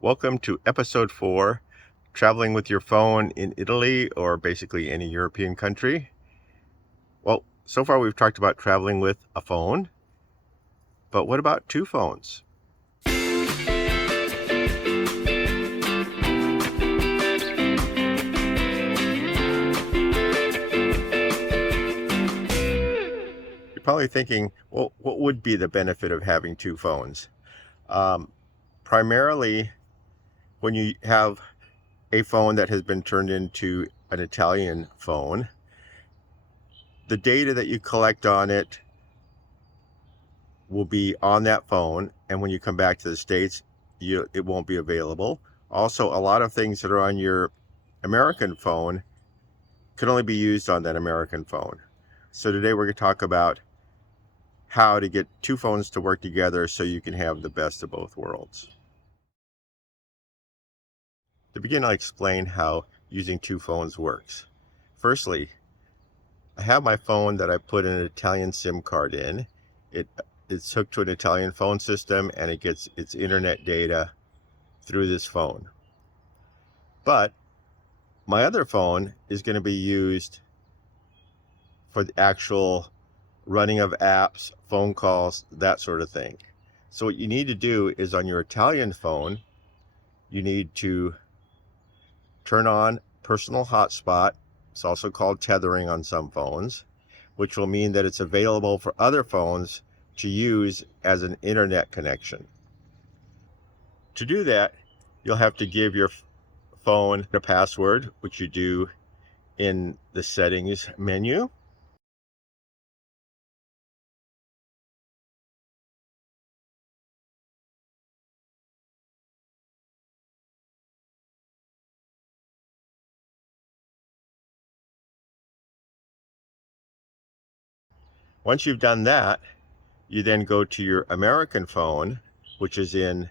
Welcome to episode 4, traveling with your phone in Italy or basically any European country. Well, so far we've talked about traveling with a phone, but what about two phones? You're probably thinking, well, what would be the benefit of having two phones? Um, Primarily, when you have a phone that has been turned into an Italian phone, the data that you collect on it will be on that phone, and when you come back to the States, it won't be available. Also, a lot of things that are on your American phone can only be used on that American phone. So today we're going to talk about how to get two phones to work together so you can have the best of both worlds. To begin, I'll explain how using two phones works. Firstly, I have my phone that I put an Italian SIM card in. It's hooked to an Italian phone system, and it gets its internet data through this phone. But my other phone is going to be used for the actual running of apps, phone calls, that sort of thing. So what you need to do is on your Italian phone, you need to turn on personal hotspot. It's also called tethering on some phones, which will mean that it's available for other phones to use as an internet connection. To do that, you'll have to give your phone a password, which you do in the settings menu. Once you've done that, you then go to your American phone, which is in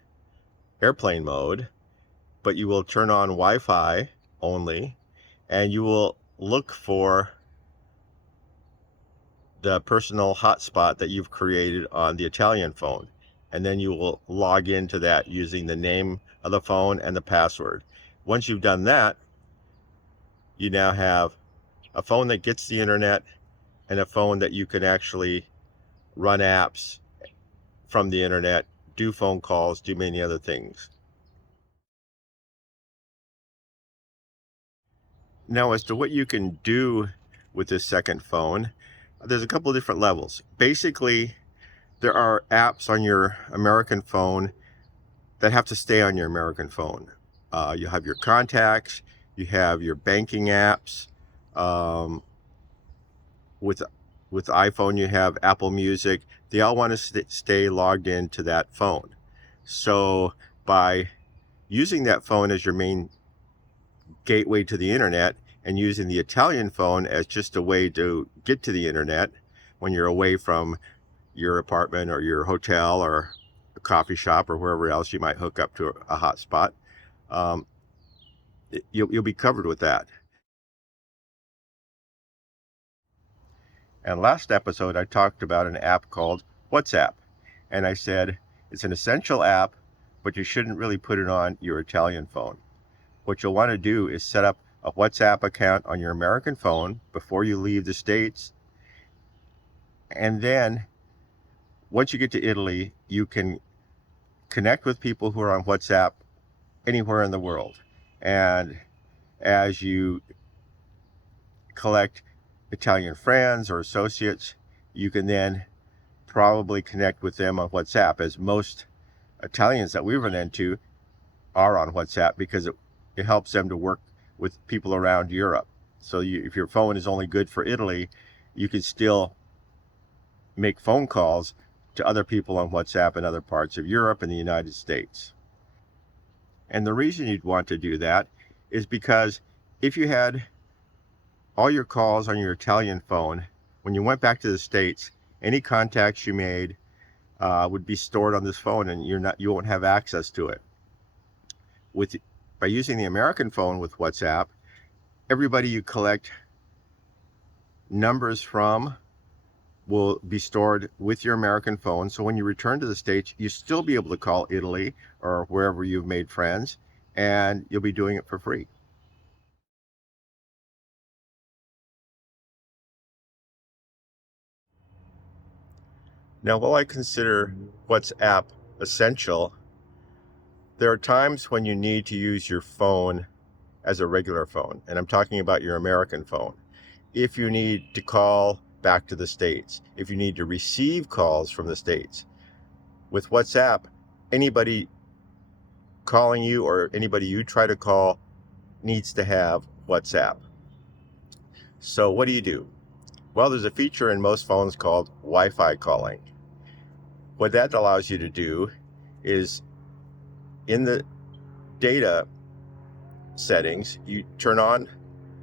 airplane mode, but you will turn on Wi-Fi only, and you will look for the personal hotspot that you've created on the Italian phone. And then you will log into that using the name of the phone and the password. Once you've done that, you now have a phone that gets the internet and a phone that you can actually run apps from the internet, do phone calls, do many other things. Now, as to what you can do with this second phone, there's a couple of different levels. Basically, there are apps on your American phone that have to stay on your American phone. You have your contacts, you have your banking apps. Um, with iPhone, you have Apple Music. They all want to stay logged into that phone. So by using that phone as your main gateway to the internet and using the Italian phone as just a way to get to the internet when you're away from your apartment or your hotel or a coffee shop or wherever else you might hook up to a hotspot, um, you'll be covered with that. And last episode, I talked about an app called WhatsApp. And I said it's an essential app, but you shouldn't really put it on your Italian phone. What you'll want to do is set up a WhatsApp account on your American phone before you leave the States. And then once you get to Italy, you can connect with people who are on WhatsApp anywhere in the world. And as you collect Italian friends or associates, you can then probably connect with them on WhatsApp, as most Italians that we run into are on WhatsApp because it helps them to work with people around Europe. So if your phone is only good for Italy, you can still make phone calls to other people on WhatsApp in other parts of Europe and the United States. And the reason you'd want to do that is because if you had all your calls on your Italian phone, when you went back to the States, any contacts you made would be stored on this phone, and you won't have access to it. By using the American phone with WhatsApp, everybody you collect numbers from will be stored with your American phone. So when you return to the States, you'll still be able to call Italy or wherever you've made friends, and you'll be doing it for free. Now, while I consider WhatsApp essential, there are times when you need to use your phone as a regular phone, and I'm talking about your American phone. If you need to call back to the States, if you need to receive calls from the States, with WhatsApp, anybody calling you or anybody you try to call needs to have WhatsApp. So what do? Well, there's a feature in most phones called Wi-Fi calling. What that allows you to do is in the data settings, you turn on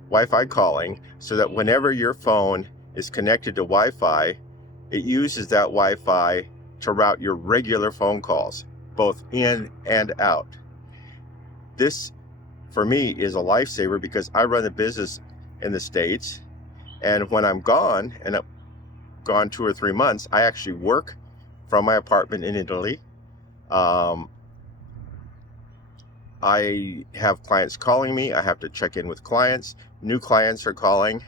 Wi-Fi calling so that whenever your phone is connected to Wi-Fi, it uses that Wi-Fi to route your regular phone calls, both in and out. This, for me, is a lifesaver because I run a business in the States, and when I'm gone, and I'm gone 2 or 3 months, I actually work from my apartment in Italy. I have clients calling me. I have to check in with clients. New clients are calling.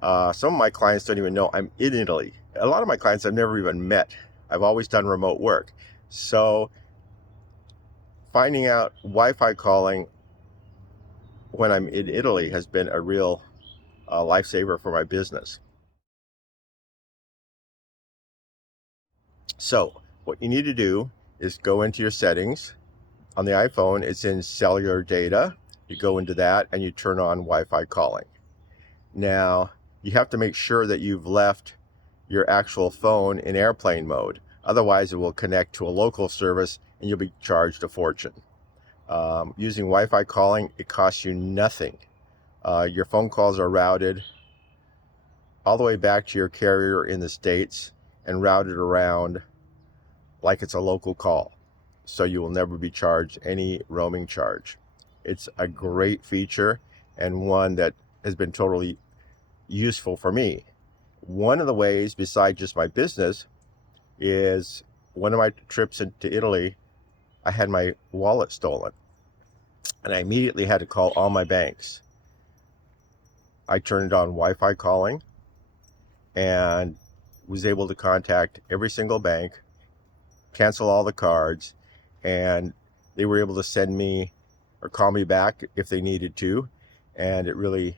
Some of my clients don't even know I'm in Italy. A lot of my clients I've never even met. I've always done remote work. So finding out Wi-Fi calling when I'm in Italy has been a real lifesaver for my business. So what you need to do is go into your settings. On the iPhone, it's in cellular data. You go into that and you turn on Wi-Fi calling. Now, you have to make sure that you've left your actual phone in airplane mode. Otherwise, it will connect to a local service and you'll be charged a fortune. Using Wi-Fi calling, it costs you nothing. Your phone calls are routed all the way back to your carrier in the States and routed around like it's a local call. So you will never be charged any roaming charge. It's a great feature and one that has been totally useful for me. One of the ways, besides just my business, is one of my trips into Italy, I had my wallet stolen and I immediately had to call all my banks. I turned on Wi-Fi calling and was able to contact every single bank, cancel all the cards, and they were able to send me or call me back if they needed to. And it really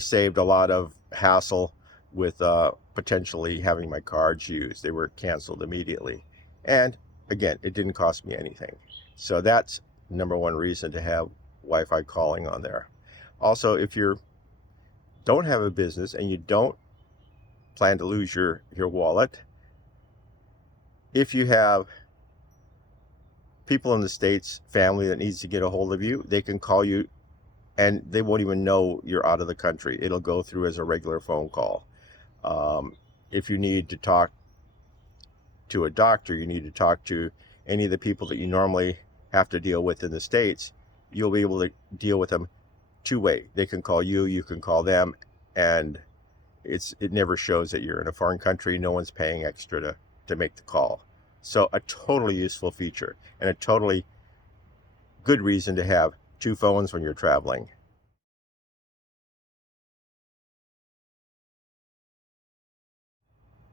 saved a lot of hassle with potentially having my cards used. They were canceled immediately. And again, it didn't cost me anything. So that's number one reason to have Wi-Fi calling on there. Also, if you don't have a business and you don't plan to lose your wallet, if you have people in the States, family that needs to get a hold of you, they can call you and they won't even know you're out of the country. It'll go through as a regular phone call. If you need to talk to a doctor, you need to talk to any of the people that you normally have to deal with in the States, you'll be able to deal with them two-way. They can call you, you can call them, and it never shows that you're in a foreign country. No one's paying extra to make the call. So a totally useful feature and a totally good reason to have two phones when you're traveling.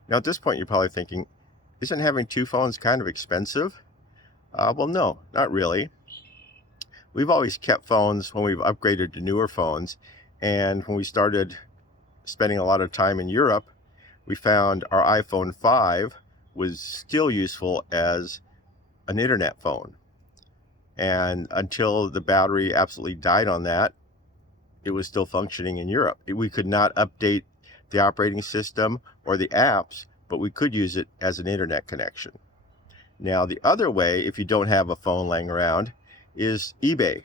Now at this point you're probably thinking, isn't having two phones kind of expensive? Well, no, not really. We've always kept phones when we've upgraded to newer phones, and when we started spending a lot of time in Europe, we found our iPhone 5 was still useful as an internet phone. And until the battery absolutely died on that, it was still functioning in Europe. We could not update the operating system or the apps, but we could use it as an internet connection. Now, the other way, if you don't have a phone laying around, is eBay.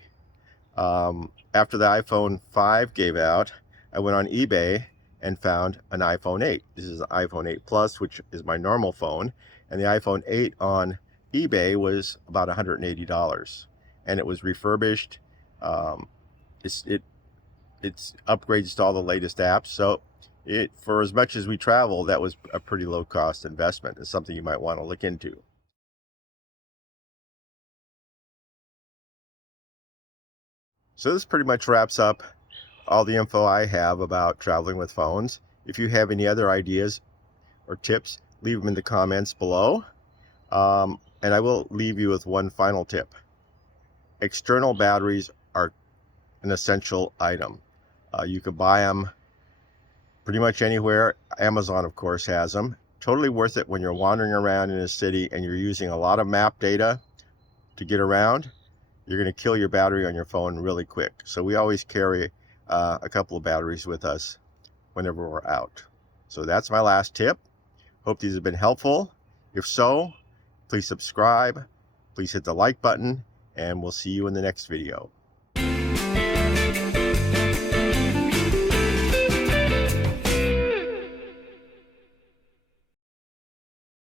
After the iPhone 5 gave out, I went on eBay and found an iPhone 8. This is an iPhone 8 Plus, which is my normal phone. And the iPhone 8 on eBay was about $180. And it was refurbished. It's upgrades to all the latest apps. So For as much as we travel, that was a pretty low cost investment. It's something you might want to look into. So this pretty much wraps up all the info I have about traveling with phones. If you have any other ideas or tips, leave them in the comments below. And I will leave you with one final tip. External batteries are an essential item. You can buy them pretty much anywhere. Amazon, of course, has them. Totally worth it when you're wandering around in a city and you're using a lot of map data to get around. You're going to kill your battery on your phone really quick. So we always carry a couple of batteries with us whenever we're out. So that's my last tip. Hope these have been helpful. If so, please subscribe, please hit the like button, and we'll see you in the next video.